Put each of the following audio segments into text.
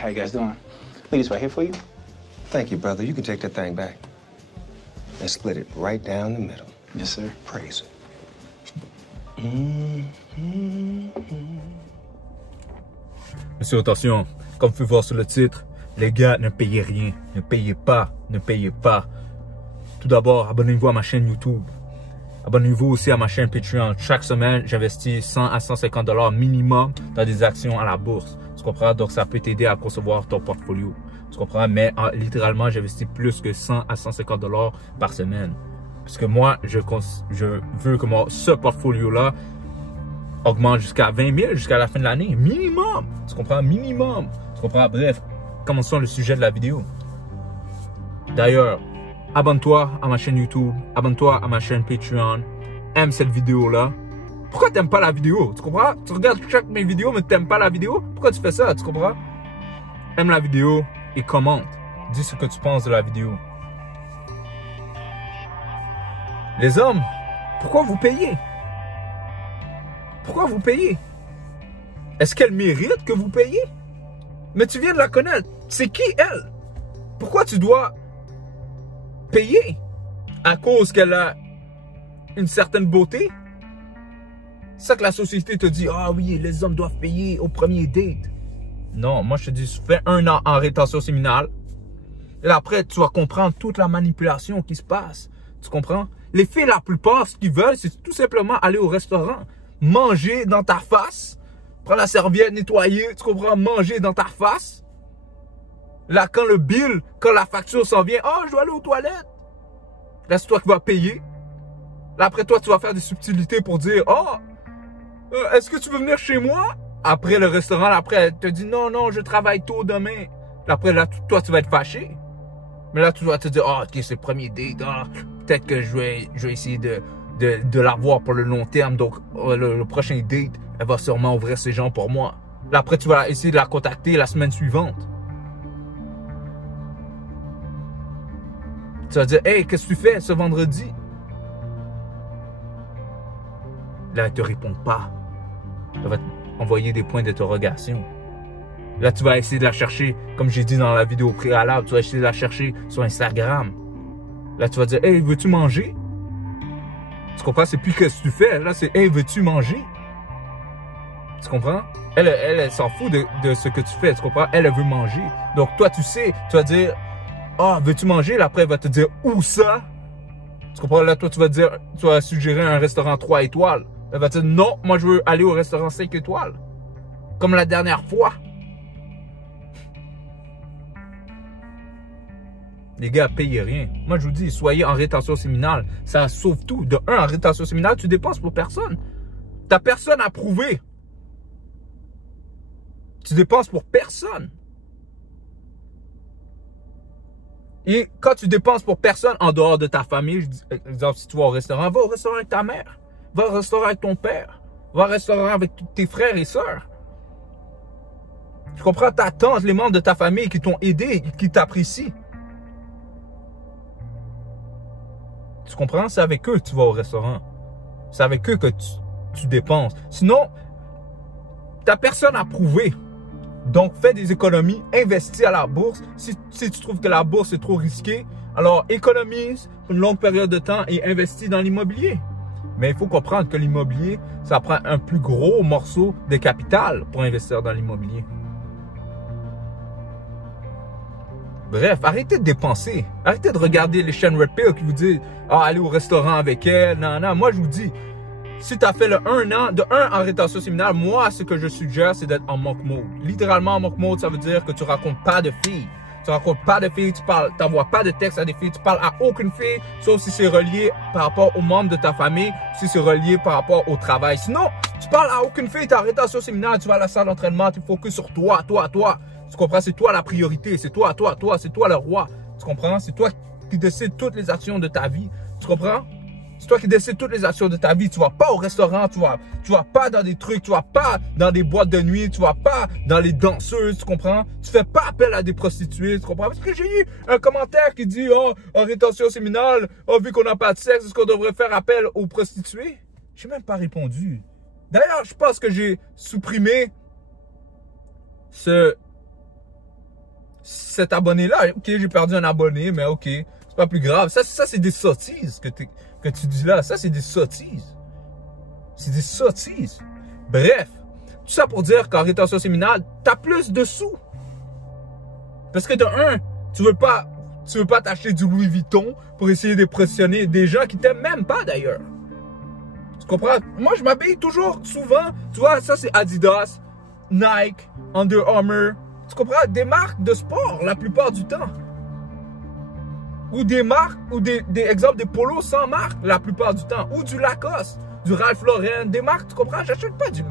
How you guys doing? Leave this right here for you. Thank you, brother. You can take that thing back and split it right down the middle. Yes, sir. Praise it. Monsieur, attention, comme vous pouvez voir sur le titre, les gars, ne payez rien, ne payez pas, ne payez pas. Tout d'abord, abonnez-vous à ma chaîne YouTube. Abonnez-vous aussi à ma chaîne Patreon. Chaque semaine, j'investis 100 à 150 $ minimum dans des actions à la bourse. Tu comprends? Donc, ça peut t'aider à concevoir ton portfolio. Tu comprends? Mais littéralement, j'investis plus que 100 à 150 $ par semaine. Parce que moi, je veux que ce portfolio-là augmente jusqu'à 20 000 jusqu'à la fin de l'année. Minimum. Tu comprends? Minimum. Tu comprends? Bref, commençons le sujet de la vidéo. D'ailleurs, abonne-toi à ma chaîne YouTube. Abonne-toi à ma chaîne Patreon. Aime cette vidéo-là. Pourquoi t'aimes pas la vidéo? Tu comprends? Tu regardes chaque mes vidéos, mais t'aimes pas la vidéo? Pourquoi tu fais ça? Tu comprends? Aime la vidéo et commente. Dis ce que tu penses de la vidéo. Les hommes, pourquoi vous payez? Pourquoi vous payez? Est-ce qu'elle mérite que vous payiez? Mais tu viens de la connaître. C'est qui elle? Pourquoi tu dois payer? À cause qu'elle a une certaine beauté? C'est ça que la société te dit. Ah oui, les hommes doivent payer au premier date. Non, moi je te dis, fais 1 an en rétention séminale. Et après, tu vas comprendre toute la manipulation qui se passe. Tu comprends? Les filles, la plupart, ce qu'ils veulent, c'est tout simplement aller au restaurant. Manger dans ta face. Prendre la serviette, nettoyer, tu comprends? Manger dans ta face. Là, quand le bill, quand la facture s'en vient, oh, je dois aller aux toilettes. Là, c'est toi qui vas payer. Là, après toi, tu vas faire des subtilités pour dire, oh, est-ce que tu veux venir chez moi? Après le restaurant, après, elle te dit, non, non, je travaille tôt demain. Là, après, là, toi, tu vas être fâché. Mais là, tu vas te dire, oh, ok, c'est le premier date. Oh, peut-être que je vais essayer de la voir pour le long terme. Donc, le prochain date, elle va sûrement ouvrir ses jambes pour moi. Là, après, tu vas essayer de la contacter la semaine suivante. Tu vas dire, hey, qu'est-ce que tu fais ce vendredi? Là, elle ne te répond pas. Elle va t'envoyer des points d'interrogation. Là, tu vas essayer de la chercher, comme j'ai dit dans la vidéo préalable, tu vas essayer de la chercher sur Instagram. Là, tu vas dire, hey, veux-tu manger? Tu comprends? C'est plus qu'est-ce que tu fais. Là, c'est, hey, veux-tu manger? Tu comprends? Elle s'en fout de ce que tu fais. Tu comprends? Elle veut manger. Donc, toi, tu sais, tu vas dire, ah, oh, veux-tu manger? Là, après, elle va te dire, où ça? Tu comprends? Là, toi, tu vas suggérer un restaurant 3 étoiles. Elle va te dire, non, moi, je veux aller au restaurant 5 étoiles. Comme la dernière fois. Les gars, payez rien. Moi, je vous dis, soyez en rétention séminale. Ça sauve tout. De un, en rétention séminale, tu dépenses pour personne. T'as personne à prouver. Tu dépenses pour personne. Et quand tu dépenses pour personne en dehors de ta famille, exemple, si tu vas au restaurant, va au restaurant avec ta mère. Va au restaurant avec ton père. Va au restaurant avec tous tes frères et sœurs. Tu comprends? Ta tante, les membres de ta famille qui t'ont aidé, qui t'apprécient. Tu comprends? C'est avec eux que tu vas au restaurant. C'est avec eux que tu dépenses. Sinon, tu n'as personne à prouver. Donc, fais des économies, investis à la bourse. Si tu trouves que la bourse est trop risquée, alors économise pour une longue période de temps et investis dans l'immobilier. Mais il faut comprendre que l'immobilier, ça prend un plus gros morceau de capital pour investir dans l'immobilier. Bref, arrêtez de dépenser. Arrêtez de regarder les chaînes Red Pill qui vous disent « Ah, allez au restaurant avec elle. » Non, non. Moi, je vous dis, si tu as fait le 1 an, de 1 en rétention séminale, moi, ce que je suggère, c'est d'être en mock mode. Littéralement, en mock mode, ça veut dire que tu racontes pas de filles. Tu racontes pas de filles, tu n'envoies pas de texte à des filles, tu parles à aucune fille, sauf si c'est relié par rapport aux membres de ta famille, si c'est relié par rapport au travail. Sinon, tu parles à aucune fille, tu es en rétention séminale, tu vas à la salle d'entraînement, tu focuses sur toi. Tu comprends? C'est toi la priorité, c'est toi, c'est toi le roi. Tu comprends? C'est toi qui décides toutes les actions de ta vie. Tu comprends? C'est toi qui décides toutes les actions de ta vie. Tu vas pas au restaurant, tu vas pas dans des trucs, tu vas pas dans des boîtes de nuit, tu vas pas dans les danseuses, tu comprends? Tu fais pas appel à des prostituées, tu comprends? Parce que j'ai eu un commentaire qui dit, oh, en rétention séminale, oh, vu qu'on n'a pas de sexe, est-ce qu'on devrait faire appel aux prostituées? J'ai même pas répondu. D'ailleurs, je pense que j'ai supprimé cet abonné-là, ok, j'ai perdu un abonné, mais ok, c'est pas plus grave. Ça c'est des sottises que tu dis là. Ça, c'est des sottises. C'est des sottises. Bref, tout ça pour dire qu'en rétention séminale, t'as plus de sous. Parce que de un, tu veux pas t'acheter du Louis Vuitton pour essayer d'impressionner des gens qui t'aiment même pas d'ailleurs. Tu comprends? Moi, je m'habille toujours, souvent. Tu vois, ça c'est Adidas, Nike, Under Armour. Tu comprends? Des marques de sport la plupart du temps. Ou des marques, ou des exemples, des polos sans marque la plupart du temps. Ou du Lacoste, du Ralph Lauren, des marques, tu comprends? J'achète pas du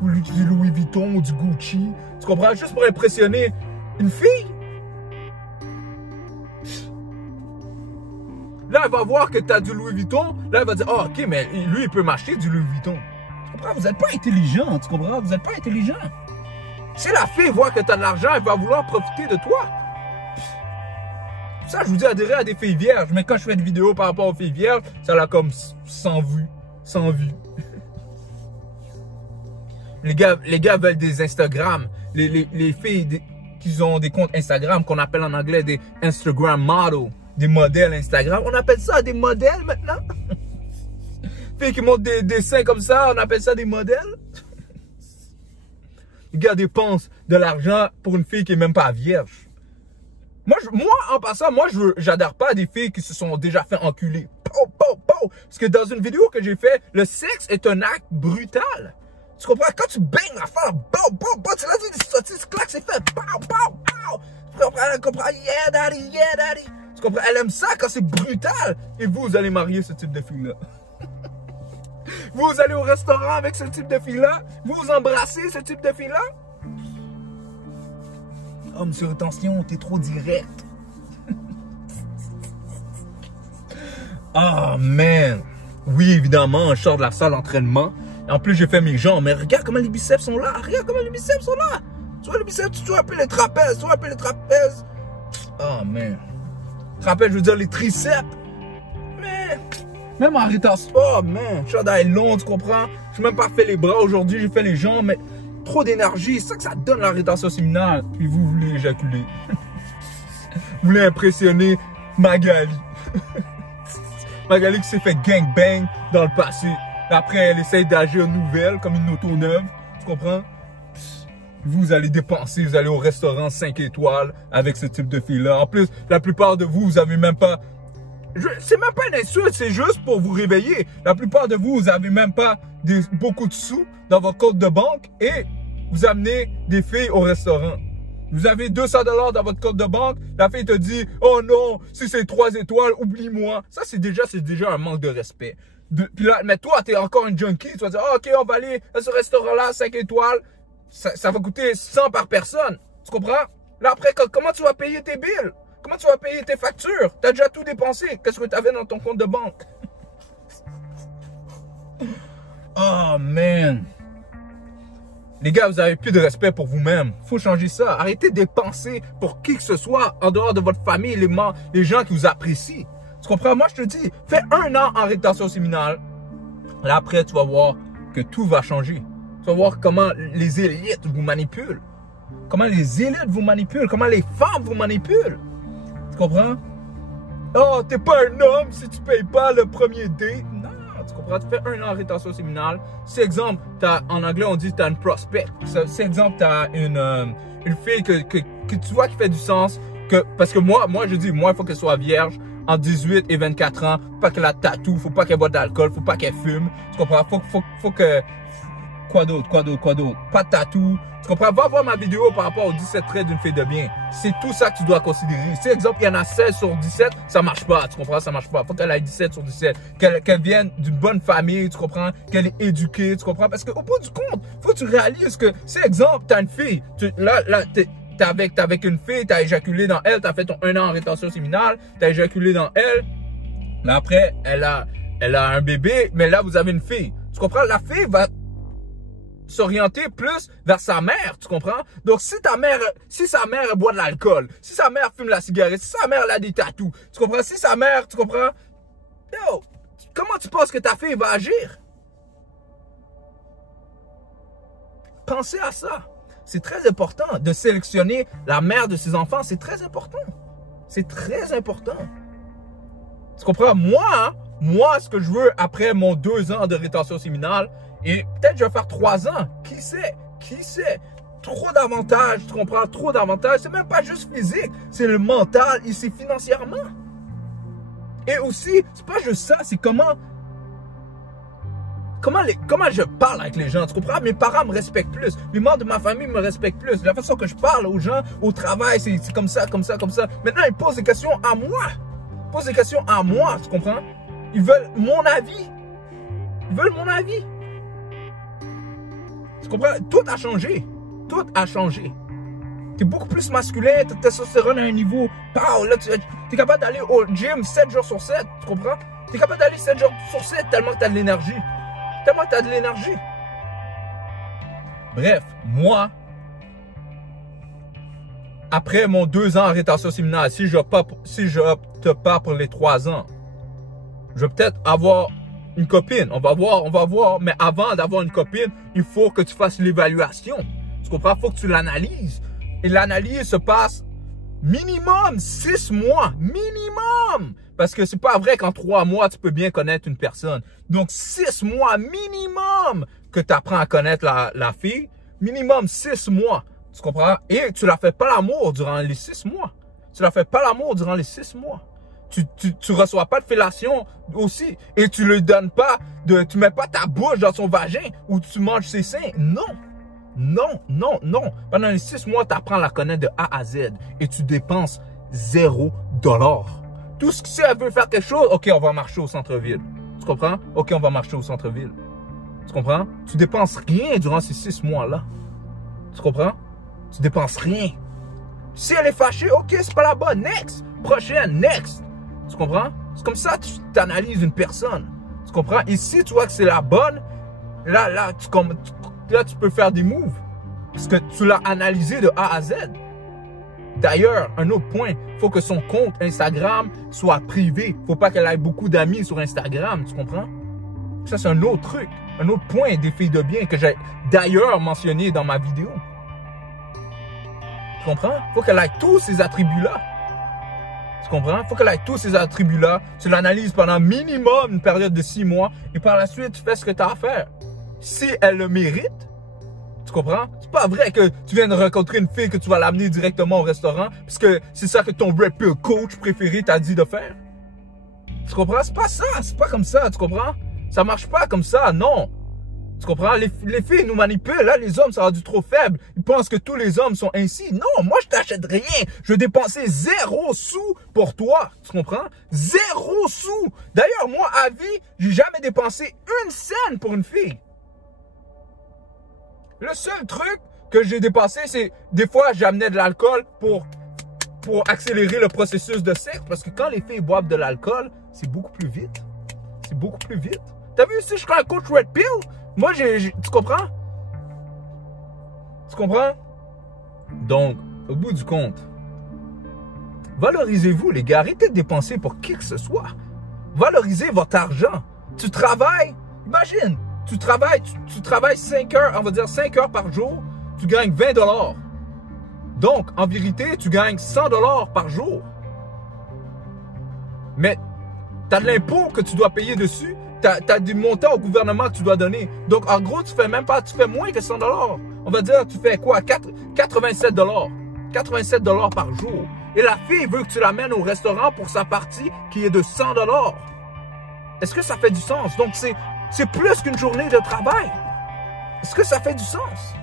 Louis Vuitton ou du Gucci. Tu comprends? Juste pour impressionner une fille. Là, elle va voir que tu as du Louis Vuitton. Là, elle va dire, oh, ok, mais lui, il peut m'acheter du Louis Vuitton. Tu comprends? Vous n'êtes pas intelligent, tu comprends? Vous n'êtes pas intelligent. Si la fille voit que tu as de l'argent, elle va vouloir profiter de toi. Ça, je vous dis adhérer à des filles vierges. Mais quand je fais une vidéo par rapport aux filles vierges, ça l'a comme 100 vues. 100 vues. Les gars veulent des Instagram. Les filles qui ont des comptes Instagram, qu'on appelle en anglais des Instagram models. Des modèles Instagram. On appelle ça des modèles maintenant. Filles qui montent des seins comme ça, on appelle ça des modèles. Les gars dépensent de l'argent pour une fille qui est même pas vierge. Moi en passant, moi, j'adhère pas à des filles qui se sont déjà fait enculer. Pow, pow, pow. Parce que dans une vidéo que j'ai fait, le sexe est un acte brutal. Tu comprends? Quand tu baignes la femme, pow, pow, pow, tu l'as dit, des sottises, clac, c'est fait. Pow, pow, pow. Tu comprends? Elle comprend, yeah, daddy, yeah, daddy. Tu comprends? Elle aime ça quand c'est brutal. Et vous allez marier ce type de fille-là. Vous allez au restaurant avec ce type de fille-là. Vous embrassez ce type de fille-là. Oh, monsieur, attention, t'es trop direct. Oh, man. Oui, évidemment, je sors de la salle d'entraînement. En plus, j'ai fait mes jambes. Mais regarde comment les biceps sont là. Regarde comment les biceps sont là. Tu vois les biceps, tu vois un peu les trapèzes. Tu vois un peu les trapèzes. Oh, man. Trapèzes, je veux dire les triceps. Mais... même en rétention. Oh, man. Chandail long, tu comprends? Je n'ai même pas fait les bras aujourd'hui. J'ai fait les jambes, mais... trop d'énergie, c'est ça que ça donne la rétention séminale. Puis vous voulez éjaculer. Vous voulez impressionner Magali. Magali qui s'est fait gangbang dans le passé. Après, elle essaye d'agir nouvelle, comme une auto neuve. Tu comprends? Vous allez dépenser, vous allez au restaurant 5 étoiles avec ce type de fille-là. En plus, la plupart de vous, vous avez même pas... c'est même pas une insulte, c'est juste pour vous réveiller. La plupart de vous, vous avez même pas beaucoup de sous dans votre compte de banque et vous amenez des filles au restaurant. Vous avez 200 $ dans votre compte de banque, la fille te dit « Oh non, si c'est 3 étoiles, oublie-moi. » Ça, c'est déjà un manque de respect. Puis là, mais toi, t'es encore un junkie, tu vas dire oh, « Ok, on va aller à ce restaurant-là, 5 étoiles. » Ça va coûter 100 par personne. Tu comprends? Là, après, comment tu vas payer tes billes? Comment tu vas payer tes factures? T'as déjà tout dépensé. Qu'est-ce que tu avais dans ton compte de banque? Oh, man. Les gars, vous avez plus de respect pour vous-même. Faut changer ça. Arrêtez de dépenser pour qui que ce soit en dehors de votre famille, les gens qui vous apprécient. Tu comprends? Moi, je te dis, fais 1 an en rétention séminale. Là, après, tu vas voir que tout va changer. Tu vas voir comment les élites vous manipulent. Comment les élites vous manipulent. Comment les femmes vous manipulent. Tu comprends? Oh, t'es pas un homme si tu payes pas le premier date. Non, tu comprends? Tu fais 1 an en rétention séminale. C'est exemple, en anglais, on dit que tu as une prospect. C'est exemple, tu as une fille que tu vois qui fait du sens. Parce que moi, je dis, il faut qu'elle soit vierge. En 18 et 24 ans, faut pas qu'elle a tatou, faut pas qu'elle boive d'alcool, faut pas qu'elle fume. Tu comprends? Faut que... Quoi d'autre? Pas de tatou. Tu comprends? Va voir ma vidéo par rapport aux 17 traits d'une fille de bien. C'est tout ça que tu dois considérer. Si, exemple, il y en a 16 sur 17, ça marche pas. Tu comprends? Ça marche pas. Faut qu'elle ait 17 sur 17. Qu'elle vienne d'une bonne famille, tu comprends? Qu'elle est éduquée, tu comprends? Parce qu'au bout du compte, faut que tu réalises que, si, exemple, t'as une fille. Là, t'es avec une fille, t'as éjaculé dans elle, t'as fait ton 1 an en rétention séminale, t'as éjaculé dans elle. Mais après, elle a un bébé, mais là, vous avez une fille. Tu comprends? La fille va s'orienter plus vers sa mère, tu comprends? Donc, si sa mère boit de l'alcool, si sa mère fume la cigarette, si sa mère elle a des tatous, tu comprends? Si sa mère, tu comprends? Yo, comment tu penses que ta fille va agir? Pensez à ça. C'est très important de sélectionner la mère de ses enfants. C'est très important. C'est très important. Tu comprends? Moi, ce que je veux après mon 2 ans de rétention séminale, et peut-être je vais faire 3 ans. Qui sait? Qui sait? Trop d'avantages, tu comprends? Trop d'avantages. C'est même pas juste physique, c'est le mental et c'est financièrement. Et aussi, c'est pas juste ça, c'est comment je parle avec les gens, tu comprends? Mes parents me respectent plus, les membres de ma famille me respectent plus. La façon que je parle aux gens, au travail, c'est comme ça, comme ça, comme ça. Maintenant, ils posent des questions à moi. Ils posent des questions à moi, tu comprends? Ils veulent mon avis. Ils veulent mon avis. Tu comprends? Tout a changé. Tout a changé. Tu es beaucoup plus masculin, ta testostérone à un niveau. Pow, là, tu es capable d'aller au gym 7 jours sur 7. Tu comprends? Tu es capable d'aller 7 jours sur 7 tellement que tu as de l'énergie. Tellement que tu as de l'énergie. Bref, moi, après mon 2 ans en rétention séminale, si je opte pas pour les 3 ans, je vais peut-être avoir une copine. On va voir. Mais avant d'avoir une copine, il faut que tu fasses l'évaluation. Tu comprends? Il faut que tu l'analyses. Et l'analyse se passe minimum 6 mois. Minimum! Parce que c'est pas vrai qu'en 3 mois, tu peux bien connaître une personne. Donc, 6 mois minimum que tu apprends à connaître la fille. Minimum 6 mois. Tu comprends? Et tu la fais pas l'amour durant les 6 mois. Tu la fais pas l'amour durant les 6 mois. Tu reçois pas de fellation aussi. Et tu lui donnes pas tu mets pas ta bouche dans son vagin ou tu manges ses seins. Non. Non, non, non. Pendant les 6 mois, tu apprends à la connaître de A à Z et tu dépenses $0. Tout ce que si elle veut faire quelque chose, OK, on va marcher au centre-ville. Tu comprends? OK, on va marcher au centre-ville. Tu comprends? Tu dépenses rien durant ces 6 mois-là. Tu comprends? Tu dépenses rien. Si elle est fâchée, OK, c'est pas la bonne. Next. Prochaine, next. Tu comprends? C'est comme ça que tu analyses une personne. Tu comprends? Et si tu vois que c'est la bonne, là, tu peux faire des moves. Parce que tu l'as analysé de A à Z. D'ailleurs, un autre point, il faut que son compte Instagram soit privé. Il ne faut pas qu'elle ait beaucoup d'amis sur Instagram. Tu comprends? Ça, c'est un autre truc. Un autre point des filles de bien que j'ai d'ailleurs mentionné dans ma vidéo. Tu comprends? Il faut qu'elle ait tous ces attributs-là. Tu comprends? Il faut qu'elle ait tous ces attributs-là. Tu l'analyses pendant minimum une période de 6 mois. Et par la suite, tu fais ce que tu as à faire. Si elle le mérite, tu comprends? C'est pas vrai que tu viens de rencontrer une fille que tu vas l'amener directement au restaurant puisque c'est ça que ton Red Pill coach préféré t'a dit de faire. Tu comprends? C'est pas ça. C'est pas comme ça. Tu comprends? Ça marche pas comme ça. Non. Tu comprends? Les filles nous manipulent. Là, les hommes sont rendus trop faibles. Ils pensent que tous les hommes sont ainsi. Non, moi, je t'achète rien. Je vais dépenser 0 sous pour toi. Tu comprends? 0 sous. D'ailleurs, moi, à vie, j'ai jamais dépensé 1 cent pour une fille. Le seul truc que j'ai dépensé, c'est des fois, j'amenais de l'alcool pour accélérer le processus de sexe. Parce que quand les filles boivent de l'alcool, c'est beaucoup plus vite. C'est beaucoup plus vite. T'as vu, si je suis un coach Red Pill, moi, tu comprends? Tu comprends? Donc, au bout du compte, valorisez-vous, les gars. Arrêtez de dépenser pour qui que ce soit. Valorisez votre argent. Tu travailles, imagine, tu travailles 5 heures, on va dire 5 heures par jour, tu gagnes $20. Donc, en vérité, tu gagnes $100 par jour. Mais, tu as de l'impôt que tu dois payer dessus. Tu as des montants au gouvernement que tu dois donner. Donc, en gros, tu fais moins que $100. On va dire, tu fais quoi? 87 $. 87 $ par jour. Et la fille veut que tu l'amènes au restaurant pour sa partie qui est de 100 $. Est-ce que ça fait du sens? Donc, c'est plus qu'une journée de travail. Est-ce que ça fait du sens?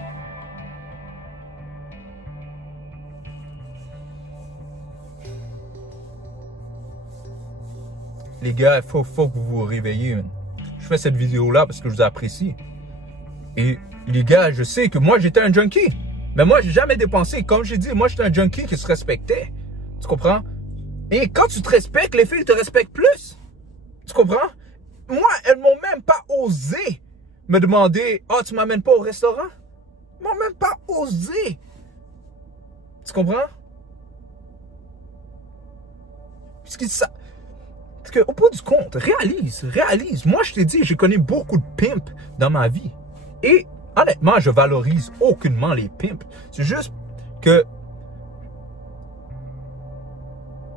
Les gars, il faut que vous vous réveillez. Je fais cette vidéo-là parce que je vous apprécie. Et les gars, je sais que moi, j'étais un junkie. Mais moi, j'ai jamais dépensé. Comme j'ai dit, moi, j'étais un junkie qui se respectait. Tu comprends? Et quand tu te respectes, les filles te respectent plus. Tu comprends? Moi, elles m'ont même pas osé me demander « Ah, tu m'amènes pas au restaurant? » Ils m'ont même pas osé. Tu comprends? Parce qu'au bout du compte, réalise. Moi, je t'ai dit, j'ai connu beaucoup de pimps dans ma vie. Et honnêtement, je valorise aucunement les pimps. C'est juste que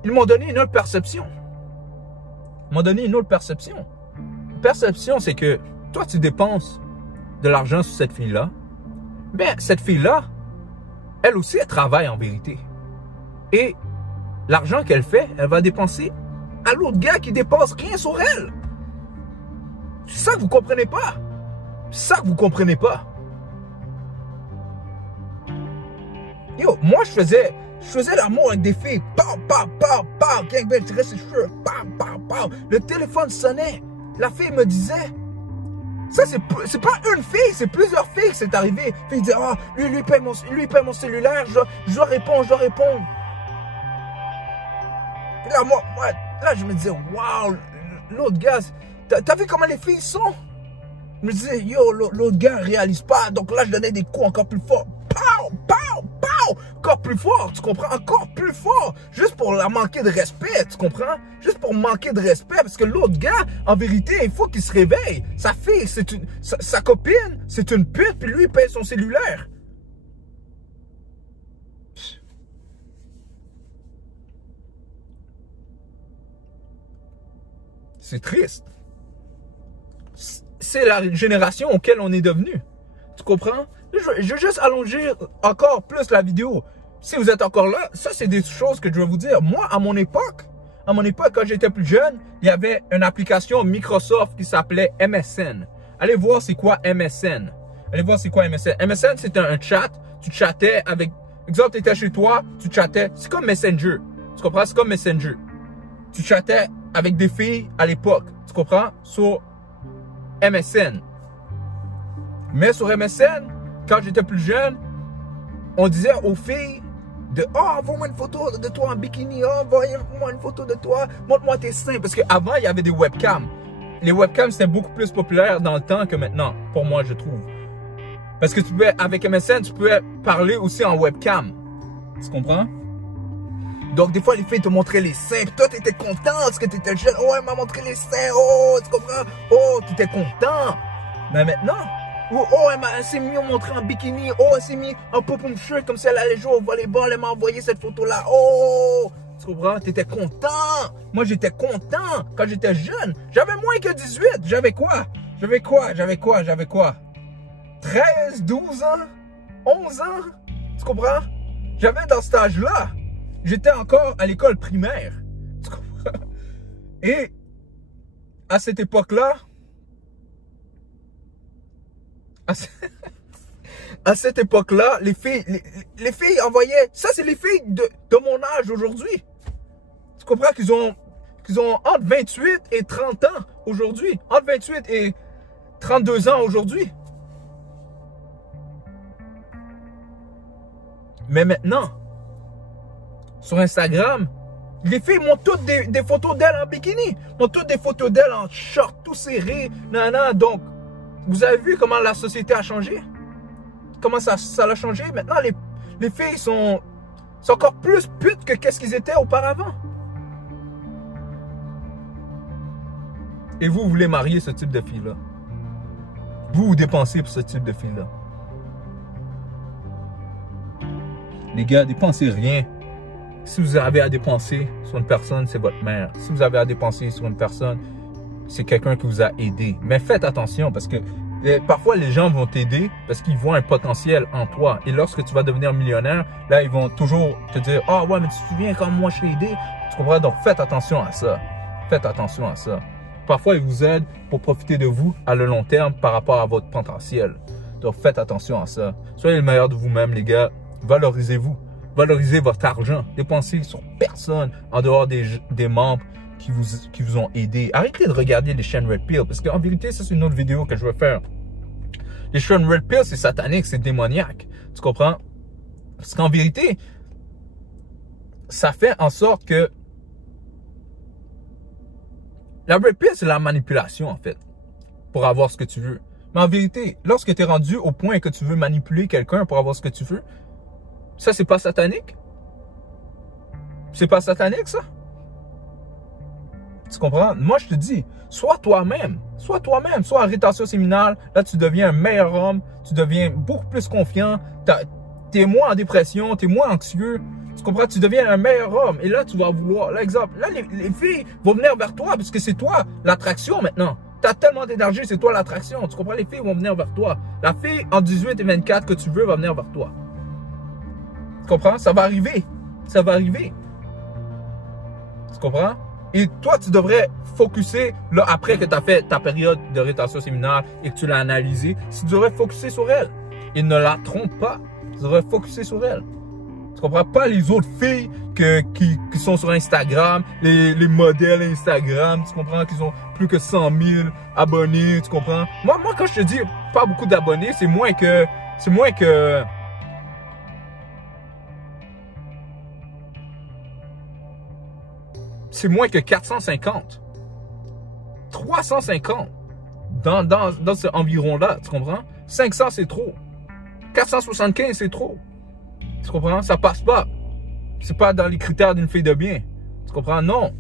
ils m'ont donné une autre perception. Ils m'ont donné une autre perception. La perception, c'est que toi, tu dépenses de l'argent sur cette fille-là. Mais cette fille-là, elle aussi, elle travaille en vérité. Et l'argent qu'elle fait, elle va dépenser à l'autre gars qui dépense rien sur elle. C'est ça que vous comprenez pas. C'est ça que vous comprenez pas. Yo, moi, je faisais l'amour avec des filles. Pam, pam, pam, pam. Gangbang, je tirais ses cheveux. Pam, pam, pam. Le téléphone sonnait. La fille me disait. Ça, c'est pas une fille, c'est plusieurs filles que c'est arrivé. La fille disait, ah, lui paye mon cellulaire, je dois répondre, je dois répondre. Puis là, moi, là, je me disais, waouh, l'autre gars, t'as vu comment les filles sont? Je me disais, yo, l'autre gars réalise pas. Donc là, je donnais des coups encore plus forts. Pow, pow, pow. Encore plus fort, tu comprends? Encore plus fort. Juste pour la manquer de respect, tu comprends? Juste pour manquer de respect. Parce que l'autre gars, en vérité, il faut qu'il se réveille. Sa fille, sa copine, c'est une pute, puis lui, il paye son cellulaire. C'est triste. C'est la génération auquel on est devenu. Tu comprends? Je vais juste allonger encore plus la vidéo. Si vous êtes encore là, ça c'est des choses que je vais vous dire. Moi, à mon époque, quand j'étais plus jeune, il y avait une application Microsoft qui s'appelait MSN. Allez voir c'est quoi MSN. Allez voir c'est quoi MSN. MSN, c'était un chat. Tu chattais avec... Exemple, tu étais chez toi, tu chattais. C'est comme Messenger. Tu comprends? C'est comme Messenger. Tu chattais avec des filles à l'époque. Tu comprends? Sur MSN. Mais sur MSN, quand j'étais plus jeune, on disait aux filles de « Oh, envoie-moi une photo de toi en bikini. Oh, envoie-moi une photo de toi. Montre-moi tes seins. » Parce qu'avant, il y avait des webcams. Les webcams, c'était beaucoup plus populaire dans le temps que maintenant, pour moi, je trouve. Parce que avec MSN, tu pouvais parler aussi en webcam. Tu comprends? Donc, des fois, les filles te montraient les seins. Puis toi, tu étais content parce que tu étais jeune. Oh, elle m'a montré les seins. Oh, tu comprends? Oh, tu étais content. Mais maintenant, oh, elle s'est mis montré en bikini. Oh, elle s'est mis en pop-up shirt comme si elle allait jouer au volleyball. Elle m'a envoyé cette photo-là. Oh, tu comprends? Tu étais content. Moi, j'étais content quand j'étais jeune. J'avais moins que 18. J'avais quoi? 13, 12 ans? 11 ans? Tu comprends? J'avais dans cet âge-là. J'étais encore à l'école primaire. Tu comprends? Et à cette époque-là, à cette époque-là, les filles envoyaient... Ça, c'est les filles de mon âge aujourd'hui. Tu comprends qu'ils ont entre 28 et 30 ans aujourd'hui. Entre 28 et 32 ans aujourd'hui. Mais maintenant, sur Instagram, les filles montent toutes des photos d'elles en bikini. Montent toutes des photos d'elles en short, tout serré. Donc, vous avez vu comment la société a changé? Comment ça l'a changé? Maintenant, les filles sont encore plus putes que qu'est-ce qu'ils étaient auparavant. Et vous voulez marier ce type de fille-là. Vous dépensez pour ce type de fille-là. Les gars, dépensez rien. Si vous avez à dépenser sur une personne, c'est votre mère. Si vous avez à dépenser sur une personne, c'est quelqu'un qui vous a aidé. Mais faites attention parce que parfois les gens vont t'aider parce qu'ils voient un potentiel en toi. Et lorsque tu vas devenir millionnaire, là, ils vont toujours te dire « Ah ouais, mais tu te souviens quand moi je t'ai aidé? » Tu comprends? Donc faites attention à ça. Faites attention à ça. Parfois, ils vous aident pour profiter de vous à le long terme par rapport à votre potentiel. Donc faites attention à ça. Soyez le meilleur de vous-même, les gars. Valorisez-vous. Valorisez votre argent. Dépensez sur personne en dehors des membres qui vous ont aidé. Arrêtez de regarder les chaînes Red Pill parce qu'en vérité, ça c'est une autre vidéo que je vais faire. Les chaînes Red Pill, c'est satanique, c'est démoniaque. Tu comprends? Parce qu'en vérité, ça fait en sorte que la Red Pill, c'est la manipulation en fait. Pour avoir ce que tu veux. Mais en vérité, lorsque tu es rendu au point que tu veux manipuler quelqu'un pour avoir ce que tu veux, ça, c'est pas satanique? C'est pas satanique, ça? Tu comprends? Moi, je te dis, sois toi-même. Sois toi-même. Sois en rétention séminale. Là, tu deviens un meilleur homme. Tu deviens beaucoup plus confiant. Tu es moins en dépression. Tu es moins anxieux. Tu comprends? Tu deviens un meilleur homme. Et là, tu vas vouloir... Là, exemple, là, les filles vont venir vers toi parce que c'est toi l'attraction maintenant. Tu as tellement d'énergie, c'est toi l'attraction. Tu comprends? Les filles vont venir vers toi. La fille en 18 et 24 que tu veux va venir vers toi. Tu comprends? Ça va arriver. Ça va arriver. Tu comprends? Et toi, tu devrais focuser, là, après que tu as fait ta période de rétention séminale et que tu l'as analysée, tu devrais focuser sur elle. Et ne la trompe pas. Tu devrais focuser sur elle. Tu comprends? Pas les autres filles qui sont sur Instagram, les modèles Instagram, tu comprends? Qui ont plus que 100 000 abonnés, tu comprends? Moi, quand je te dis pas beaucoup d'abonnés, c'est moins que... C'est moins que 450. 350. Dans ce environ-là, tu comprends? 500, c'est trop. 475, c'est trop. Tu comprends? Ça passe pas. C'est pas dans les critères d'une fille de bien. Tu comprends? Non.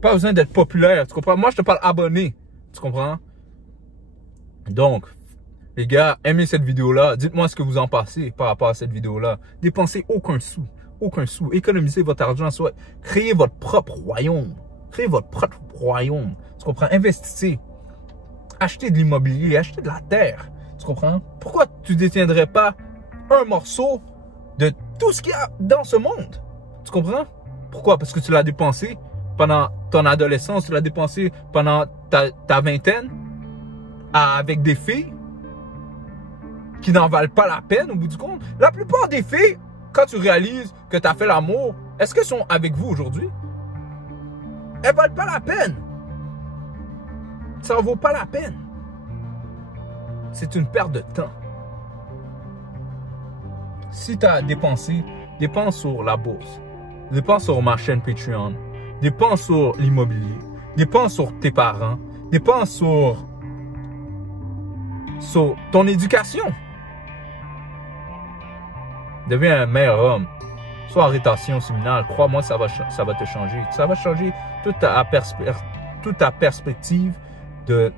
Pas besoin d'être populaire. Tu comprends? Moi, je te parle abonné. Tu comprends? Donc, les gars, aimez cette vidéo-là. Dites-moi ce que vous en pensez par rapport à cette vidéo-là. Dépensez aucun sou. Aucun sou. Économisez votre argent. Soit créez votre propre royaume. Créez votre propre royaume. Tu comprends? Investissez. Achetez de l'immobilier. Achetez de la terre. Tu comprends? Pourquoi tu ne détiendrais pas un morceau de tout ce qu'il y a dans ce monde? Tu comprends? Pourquoi? Parce que tu l'as dépensé pendant ton adolescence. Tu l'as dépensé pendant ta vingtaine avec des filles qui n'en valent pas la peine au bout du compte. La plupart des filles, quand tu réalises que tu as fait l'amour, est-ce qu'elles sont avec vous aujourd'hui? Elles ne valent pas la peine. Ça ne vaut pas la peine. C'est une perte de temps. Si tu as dépensé, dépense sur la bourse. Dépense sur ma chaîne Patreon. Dépense sur l'immobilier. Dépense sur tes parents. Dépense sur ton éducation. Deviens un meilleur homme. Sois en rétention séminale. Crois-moi, ça va te changer. Ça va changer toute ta perspective de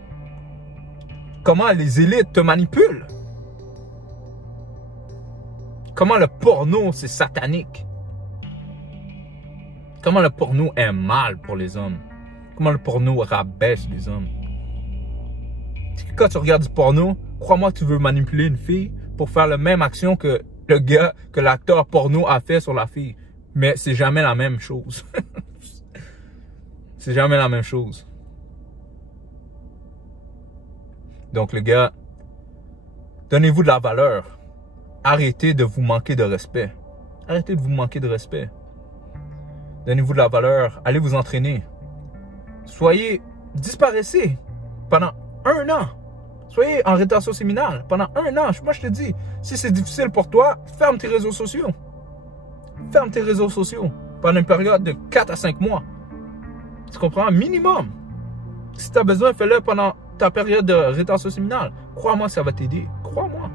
comment les élites te manipulent. Comment le porno, c'est satanique. Comment le porno est mal pour les hommes. Comment le porno rabaisse les hommes. Quand tu regardes du porno, crois-moi que tu veux manipuler une fille pour faire la même action que le gars, que l'acteur porno a fait sur la fille. Mais c'est jamais la même chose. C'est jamais la même chose. Donc les gars, donnez-vous de la valeur. Arrêtez de vous manquer de respect. Arrêtez de vous manquer de respect. Donnez-vous de la valeur. Allez vous entraîner. Disparaissez pendant 1 an. Soyez en rétention séminale pendant 1 an. Moi, je te dis, si c'est difficile pour toi, ferme tes réseaux sociaux. Ferme tes réseaux sociaux pendant une période de 4 à 5 mois. Tu comprends? Minimum. Si tu as besoin, fais-le pendant ta période de rétention séminale. Crois-moi, ça va t'aider. Crois-moi.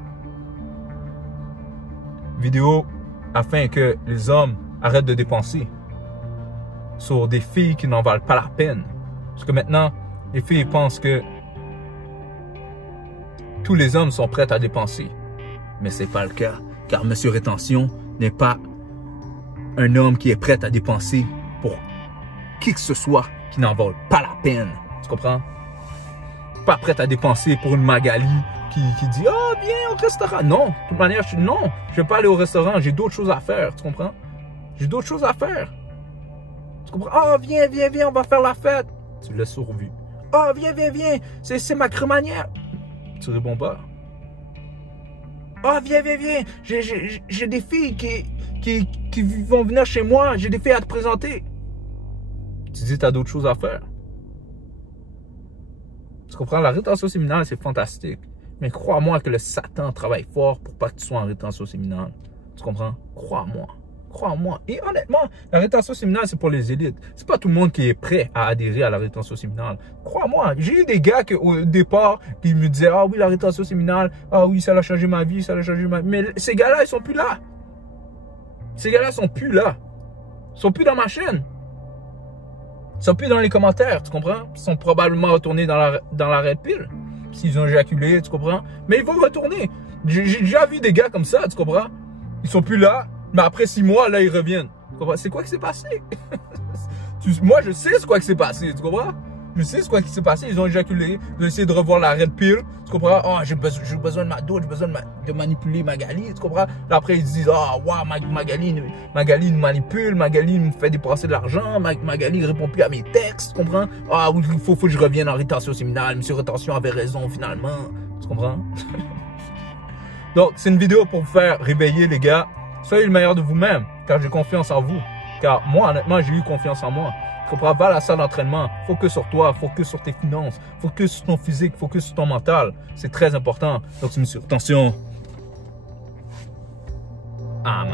Vidéo afin que les hommes arrêtent de dépenser sur des filles qui n'en valent pas la peine. Parce que maintenant, les filles pensent que tous les hommes sont prêts à dépenser. Mais ce n'est pas le cas. Car Monsieur Rétention n'est pas un homme qui est prêt à dépenser pour qui que ce soit qui n'en vaut pas la peine. Tu comprends? Pas prêt à dépenser pour une Magali qui dit « Ah, viens au restaurant. » Non, de toute manière, non, je ne vais pas aller au restaurant. J'ai d'autres choses à faire. Tu comprends? J'ai d'autres choses à faire. Tu comprends? « Ah, viens, on va faire la fête. » Tu l'as survu. « Ah, viens. C'est ma crémaillère. » Tu réponds pas. « Ah, viens. J'ai des filles qui vont venir chez moi. J'ai des filles à te présenter. » Tu dis, tu as d'autres choses à faire. Tu comprends? La rétention séminale, c'est fantastique. Mais crois-moi que le Satan travaille fort pour pas que tu sois en rétention séminale. Tu comprends? Crois-moi. Crois-moi. Et honnêtement, la rétention séminale, c'est pour les élites. C'est pas tout le monde qui est prêt à adhérer à la rétention séminale. Crois-moi. J'ai eu des gars qui, au départ, qui me disaient « Ah oui, la rétention séminale. Ah oui, ça a changé ma vie. Ça a changé ma vie. » Mais ces gars-là, ils sont plus là. Ces gars-là sont plus là. Ils sont plus dans ma chaîne. Ils sont plus dans les commentaires, tu comprends? Ils sont probablement retournés dans la red pill. S'ils ont éjaculé, tu comprends? Mais ils vont retourner. J'ai déjà vu des gars comme ça, tu comprends? Ils sont plus là, mais après 6 mois, là, ils reviennent. Tu comprends? C'est quoi qui s'est passé? Moi, je sais ce quoi qui s'est passé, tu comprends? Je sais ce quoi qui s'est passé. Ils ont éjaculé. Ils ont essayé de revoir la red pill. Tu comprends? Oh, j'ai besoin de ma dose, j'ai besoin de manipuler Magali. Tu comprends? Là, après, ils disent, oh, wow, Magali nous manipule. Magali nous fait dépenser de l'argent. Magali ne répond plus à mes textes. Tu comprends? Ah, oui, il faut que je revienne en rétention séminale. Monsieur Rétention avait raison, finalement. Tu comprends? Donc, c'est une vidéo pour vous faire réveiller, les gars. Soyez le meilleur de vous-même, car j'ai confiance en vous. Car moi, honnêtement, j'ai eu confiance en moi. Tu comprends? Va à la salle d'entraînement. Focus sur toi, focus sur tes finances, focus sur ton physique, focus sur ton mental. C'est très important. Donc, c'est Monsieur Rétention. Ah,